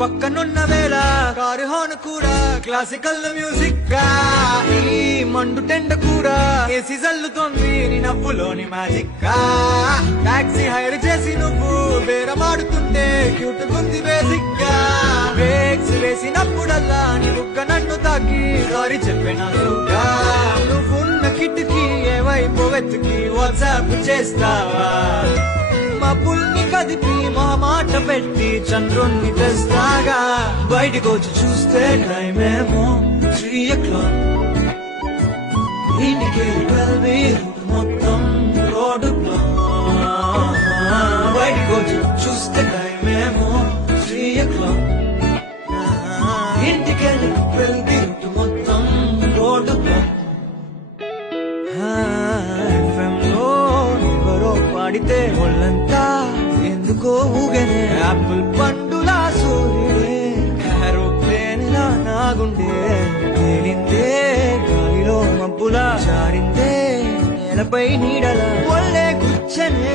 పక్కనున్న వేళ car horn కూడా క్లాసికల్ మ్యూజిక్ గా ఈ మండు టెండ కూడా ఏసీ జల్లుతోంది నీ నవ్వులోని మ్యాజిక్ గా టాక్సీ హైర్ చేసి నువ్వు బేరమాడుతుంటే క్యూట్ గుంది బేసిక్ గా బ్రేక్స్ వేసినప్పుడల్లా నీ బుగ్గ నన్ను తాకి సారీ చెప్పినట్టుగా నువ్వున్న కిటికీ ఏ వైపు వెతికి వాట్సాప్ చేస్తావా మబ్బుల్ని కదిపి మా మాట పెట్టి చంద్రుణ్ణి తెస్తాగా బయటికి వచ్చి చూస్తే టైం ఏమో 3 o'clock ఇంటికి వెళ్ళి మొత్తం రోడ్డు బయటికి వచ్చి చూస్తే టైం ఏమో 3 o'clock ఇంటికి వెళ్ళి మొత్తం రోడ్డు పాడితే ఒళ్ళంతా ఎందుకో ఊగనే యాపిల్ పండులా సూర్యుడే ఏరోప్లేన్లా నాగుండే తేలిందే గాలిలో మబ్బులా జారిందే నేలపై నీడలా ఒళ్ళే గుచ్చనే